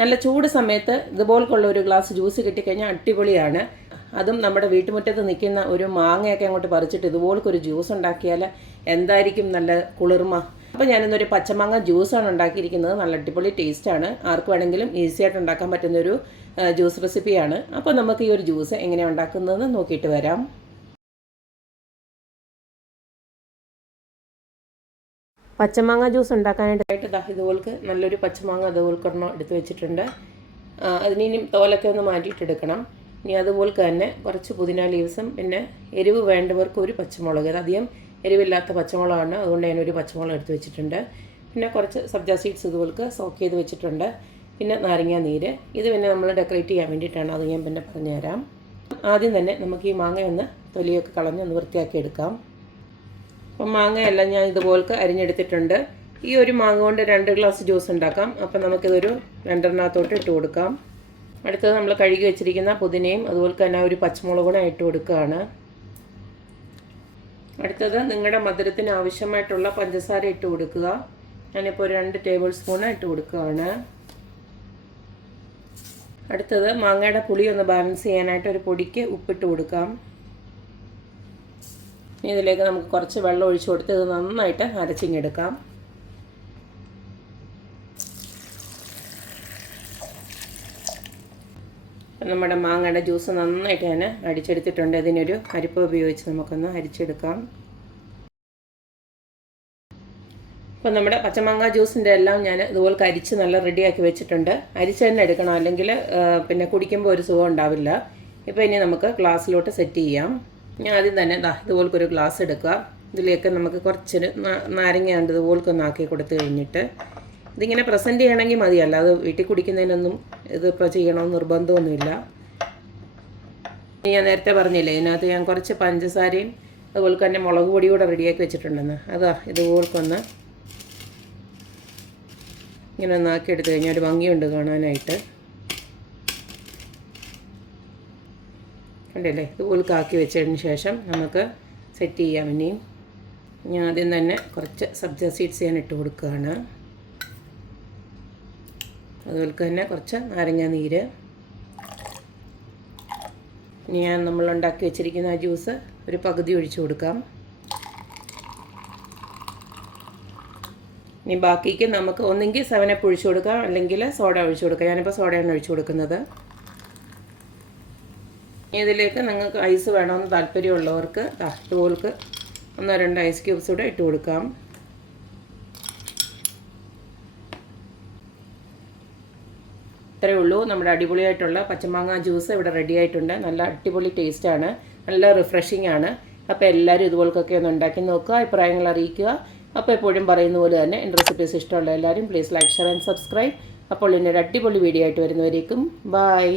നല്ല ചൂട് സമയത്ത് ഇതുപോലുള്ള ഒരു ഗ്ലാസ് ജ്യൂസ് കിട്ടിക്കഴിഞ്ഞാൽ അടിപൊളിയാണ്. അതും നമ്മുടെ വീട്ടുമുറ്റത്ത് നിൽക്കുന്ന ഒരു മാങ്ങയൊക്കെ അങ്ങോട്ട് പറിച്ചിട്ട് ഇതുപോലൊരു ജ്യൂസ് ഉണ്ടാക്കിയാൽ എന്തായിരിക്കും നല്ല കുളിർമ. അപ്പോൾ ഞാനിന്നൊരു പച്ചമാങ്ങ ജ്യൂസാണ് ഉണ്ടാക്കിയിരിക്കുന്നത്. നല്ല അടിപൊളി ടേസ്റ്റാണ്. ആർക്ക് വേണമെങ്കിലും ഈസി ആയിട്ട് ഉണ്ടാക്കാൻ പറ്റുന്നൊരു ജ്യൂസ് റെസിപ്പിയാണ്. അപ്പോൾ നമുക്ക് ഈ ഒരു ജ്യൂസ് എങ്ങനെയാണ് ഉണ്ടാക്കുന്നതെന്ന് നോക്കിയിട്ട് വരാം. പച്ചമാങ്ങ ജ്യൂസ് ഉണ്ടാക്കാനായിട്ട് ഇതുപോൾക്ക് നല്ലൊരു പച്ചമാങ്ങ അതുപോൽക്കൊരെണ്ണം എടുത്ത് വെച്ചിട്ടുണ്ട്. അതിനിയും തോലൊക്കെ ഒന്ന് മാറ്റിയിട്ടെടുക്കണം. ഇനി അതുപോലെ തന്നെ കുറച്ച് പുതിന ലീവ്സും പിന്നെ എരിവ് വേണ്ടവർക്ക് ഒരു പച്ചമുളക്, അധികം എരിവില്ലാത്ത പച്ചമുളകാണ്, അതുകൊണ്ട് ഞാനൊരു പച്ചമുളക് എടുത്ത് വെച്ചിട്ടുണ്ട്. പിന്നെ കുറച്ച് സബ്ജ സീഡ്സ് ഇതുപോൾക്ക് സോക്ക് ചെയ്ത് വെച്ചിട്ടുണ്ട്. പിന്നെ നാരങ്ങ നീര്, ഇത് പിന്നെ നമ്മൾ ഡെക്കറേറ്റ് ചെയ്യാൻ വേണ്ടിയിട്ടാണ്, അത് ഞാൻ പിന്നെ പറഞ്ഞുതരാം. ആദ്യം തന്നെ നമുക്ക് ഈ മാങ്ങയൊന്ന് തൊലിയൊക്കെ കളഞ്ഞ് ഒന്ന് വൃത്തിയാക്കി എടുക്കാം. അപ്പം മാങ്ങയെല്ലാം ഞാൻ ഇതുപോൾക്ക് അരിഞ്ഞെടുത്തിട്ടുണ്ട്. ഈ ഒരു മാങ്ങ കൊണ്ട് 2 ഗ്ലാസ് ജ്യൂസ് ഉണ്ടാക്കാം. അപ്പം നമുക്കിതൊരു രണ്ടെണ്ണത്തോട്ട് ഇട്ട് കൊടുക്കാം. അടുത്തത് നമ്മൾ കഴുകി വെച്ചിരിക്കുന്ന പുതിനയും അതുപോലെ തന്നെ ഒരു പച്ചമുളക് കൂടെ ഇട്ട് കൊടുക്കുകയാണ്. അടുത്തത് നിങ്ങളുടെ മധുരത്തിന് ആവശ്യമായിട്ടുള്ള പഞ്ചസാര ഇട്ട് കൊടുക്കുക. ഞാനിപ്പോൾ 2 ടേബിൾ സ്പൂൺ ഇട്ട് കൊടുക്കുകയാണ്. അടുത്തത് മാങ്ങയുടെ പുളി ഒന്ന് ബാലൻസ് ചെയ്യാനായിട്ട് ഒരു പൊടിക്ക് ഉപ്പിട്ട് കൊടുക്കാം. ഇതിലേക്ക് നമുക്ക് കുറച്ച് വെള്ളം ഒഴിച്ച് കൊടുത്ത് ഇത് നന്നായിട്ട് അരച്ചിങ്ങെടുക്കാം. നമ്മുടെ മാങ്ങയുടെ ജ്യൂസ് നന്നായിട്ട് ഞാൻ അടിച്ചെടുത്തിട്ടുണ്ട്. ഇതിനൊരു അരിപ്പ ഉപയോഗിച്ച് നമുക്കൊന്ന് അരിച്ചെടുക്കാം. അപ്പോൾ നമ്മുടെ പച്ചമാങ്ങ ജ്യൂസിൻ്റെ എല്ലാം ഞാൻ ഇതുപോലെ അരിച്ച് നല്ല റെഡിയാക്കി വെച്ചിട്ടുണ്ട്. അരിച്ച് തന്നെ എടുക്കണം, അല്ലെങ്കിൽ പിന്നെ കുടിക്കുമ്പോൾ ഒരു സുഖം ഉണ്ടാവില്ല. ഇപ്പോൾ ഇനി നമുക്ക് ഗ്ലാസ്സിലോട്ട് സെറ്റ് ചെയ്യാം. ഞാൻ ആദ്യം തന്നെ ഇതുപോലൊരു ഗ്ലാസ് എടുക്കുക. ഇതിലേക്ക് നമുക്ക് കുറച്ചൊരു നാരങ്ങ ഉണ്ട് ഇതുപോലൊന്ന് ആക്കി കൊടുത്തു കഴിഞ്ഞിട്ട് ഇതിങ്ങനെ പ്രസൻറ്റ് ചെയ്യണമെങ്കിൽ മതിയല്ല, അത് വീട്ടിൽ കുടിക്കുന്നതിനൊന്നും ഇതിപ്പോൾ ചെയ്യണമെന്ന് നിർബന്ധമൊന്നുമില്ല. ഞാൻ നേരത്തെ പറഞ്ഞില്ലേ, ഇതിനകത്ത് ഞാൻ കുറച്ച് പഞ്ചസാരയും അതുപോലെ തന്നെ മുളക് പൊടി കൂടെ റെഡിയാക്കി വെച്ചിട്ടുണ്ടെന്ന്. ഇതുപോലൊന്ന് ഇങ്ങനെ ഒന്നാക്കി എടുത്തു കഴിഞ്ഞാൽ ഒരു ഭംഗിയുണ്ട് കാണാനായിട്ട്. കണ്ടല്ലേ, ഇതുപോലെ ആക്കി വെച്ചതിന് ശേഷം നമുക്ക് സെറ്റ് ചെയ്യാം. ഇനിയും ഞാൻ ആദ്യം തന്നെ കുറച്ച് സബ്ജ സീഡ്സ് ഞാൻ ഇട്ട് കൊടുക്കുകയാണ്. അതുപോലെ തന്നെ കുറച്ച് നാരങ്ങ നീര്. ഇനി നമ്മൾ ഉണ്ടാക്കി വെച്ചിരിക്കുന്ന ആ ജ്യൂസ് ഒരു പകുതി ഒഴിച്ച് കൊടുക്കാം. ഇനി ബാക്കിക്ക് നമുക്ക് ഒന്നെങ്കിൽ 7 അപ്പ് ഒഴിച്ച് കൊടുക്കാം, അല്ലെങ്കിൽ സോഡ ഒഴിച്ച് കൊടുക്കാം. ഞാനിപ്പോൾ സോഡയാണ് ഒഴിച്ച് കൊടുക്കുന്നത്. ഇതിലേക്ക് നിങ്ങൾക്ക് ഐസ് വേണമെന്ന് താല്പര്യമുള്ളവർക്ക് ഇതുപോൾക്ക് 1-2 ഐസ് ക്യൂബ്സ് കൂടെ ഇട്ട് കൊടുക്കാം. ഇത്രയേ ഉള്ളൂ. നമ്മുടെ അടിപൊളിയായിട്ടുള്ള പച്ചമാങ്ങ ജ്യൂസ് ഇവിടെ റെഡി ആയിട്ടുണ്ട്. നല്ല അടിപൊളി ടേസ്റ്റാണ്, നല്ല റിഫ്രഷിംഗ് ആണ്. അപ്പോൾ എല്ലാവരും ഇതുപോലൊക്കെ ഒന്ന് ഉണ്ടാക്കി നോക്കുക, അഭിപ്രായങ്ങൾ അറിയിക്കുക. അപ്പോൾ എപ്പോഴും പറയുന്ന പോലെ തന്നെ എൻ്റെ റെസിപ്പീസ് ഇഷ്ടമുള്ള എല്ലാവരും please like, share and subscribe. അപ്പോൾ ഇന്നൊരു അടിപൊളി വീഡിയോ ആയിട്ട് വരുന്നവരേക്കും ബൈ.